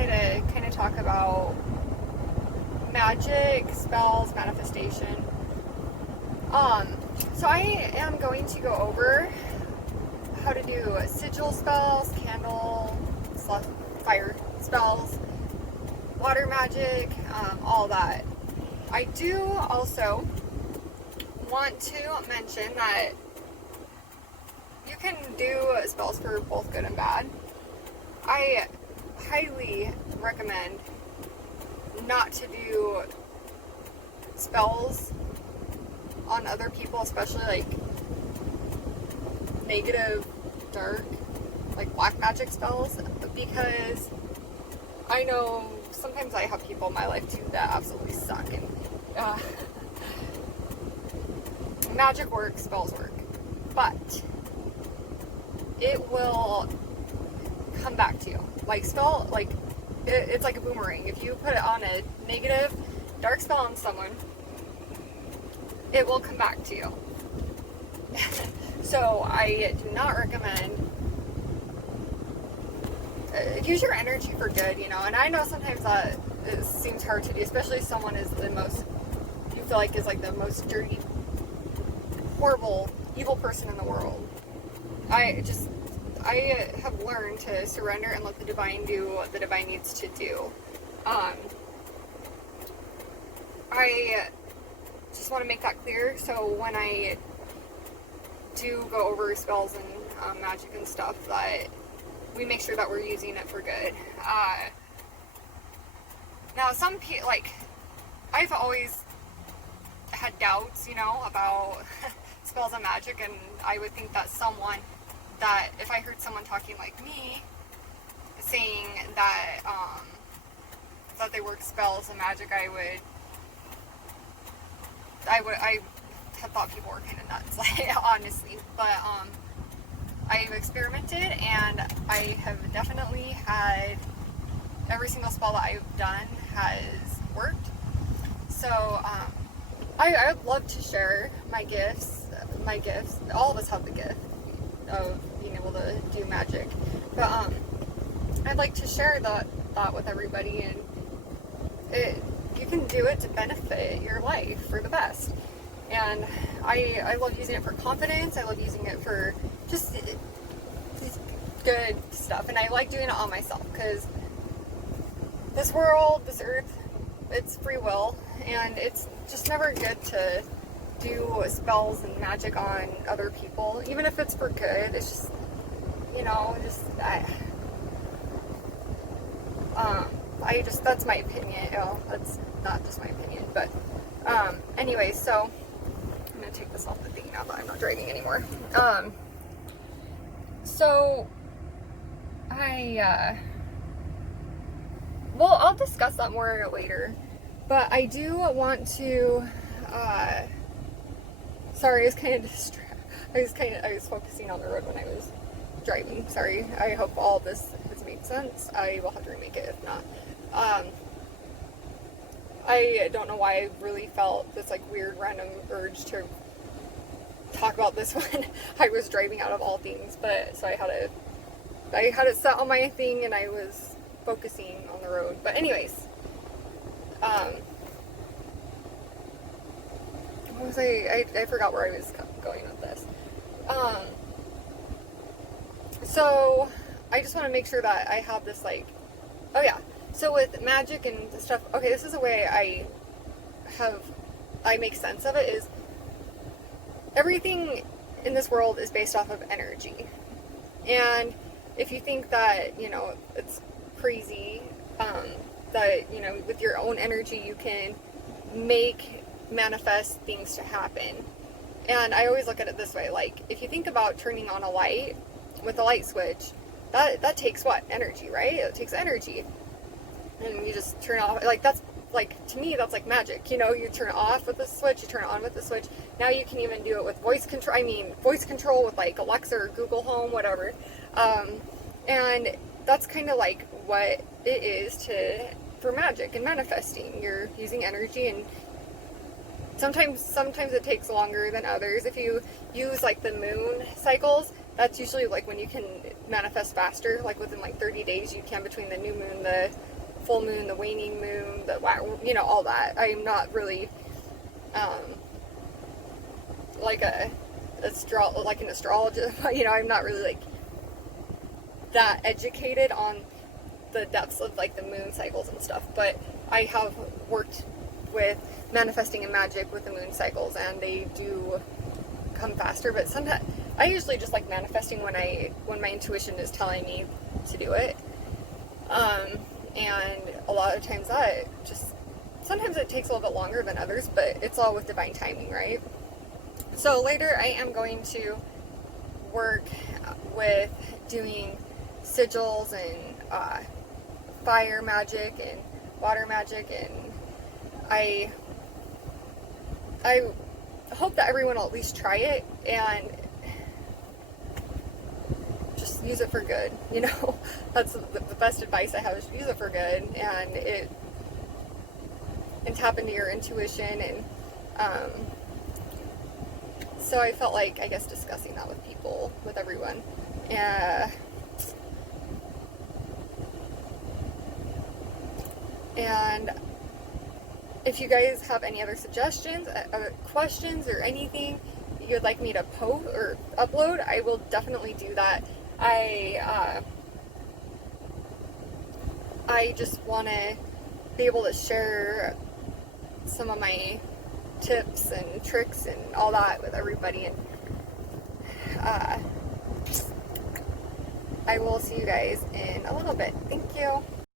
wanted to kind of talk about magic, spells, manifestation. So I am going to go over how to do sigil spells, candle, fire spells, water magic, all that. I do also want to mention that you can do spells for both good and bad. I highly recommend not to do spells on other people, especially like negative, dark, like black magic spells, because I know sometimes I have people in my life too that absolutely suck, and magic works, spells work, but it will come back to you. Like spell, like it's like a boomerang. If you put it on a negative, dark spell on someone, it will come back to you. So I do not recommend. Use your energy for good, you know. And I know sometimes that it seems hard to do, especially if someone is the most, you feel like is like the most dirty, horrible, evil person in the world. I have learned to surrender and let the divine do what the divine needs to do. I just want to make that clear, so when I do go over spells and magic and stuff, that we make sure that we're using it for good. Now, some people, like, I've always had doubts, you know, about spells and magic, and I would think that that if I heard someone talking like me, saying that, that they work spells and magic, I had thought people were kind of nuts, like, honestly, but, I've experimented, and I have definitely had every single spell that I've done has worked. So I would love to share my gifts. All of us have the gift of being able to do magic, but I'd like to share that with everybody, and you can do it to benefit your life for the best. And I love using it for confidence. I love using it for just good stuff. And I like doing it on myself, because this world, this earth, it's free will. And it's just never good to do spells and magic on other people, even if it's for good. It's just, you know, that's my opinion. Well, that's not just my opinion, but anyway, so I'm gonna take this off the thing now that I'm not driving anymore. So well, I'll discuss that more later, but I do want to, sorry, I was kind of distracted. I was focusing on the road when I was driving. Sorry. I hope all this has made sense. I will have to remake it if not. I don't know why I really felt this like weird random urge to talk about this when I was driving out of all things, but so I had it set on my thing and I was focusing on the road. But anyways, what was I forgot where I was going with this. So I just want to make sure that I have this, like, oh yeah, so with magic and stuff, okay, this is a way I make sense of it, is everything in this world is based off of energy. And if you think that, you know, it's crazy, that, you know, with your own energy you can manifest things to happen. And I always look at it this way, like, if you think about turning on a light with a light switch, that takes what? Energy, right? It takes energy. And you just turn it off, like, that's, like, to me, that's like magic, you know, you turn it off with the switch, you turn it on with the switch. Now you can even do it with voice control with, like, Alexa or Google Home, whatever. And that's kind of like what it is for magic and manifesting. You're using energy, and sometimes it takes longer than others. If you use, like, the moon cycles, that's usually like when you can manifest faster, like within like 30 days you can, between the new moon, the full moon, the waning moon, all that. I'm not really like an astrologist, I'm not really like that educated on the depths of like the moon cycles and stuff, but I have worked with manifesting and magic with the moon cycles, and they do come faster. But sometimes I usually just like manifesting when my intuition is telling me to do it, and a lot of times sometimes it takes a little bit longer than others, but it's all with divine timing, right? So later I am going to work with doing sigils and fire magic and water magic, and I hope that everyone will at least try it and just use it for good. That's the best advice I have, is use it for good and tap into your intuition. And so I felt like, I guess, discussing that with everyone. And if you guys have any other suggestions, questions, or anything you'd like me to post or upload, I will definitely do that. I just want to be able to share some of my tips and tricks and all that with everybody. And I will see you guys in a little bit. Thank you.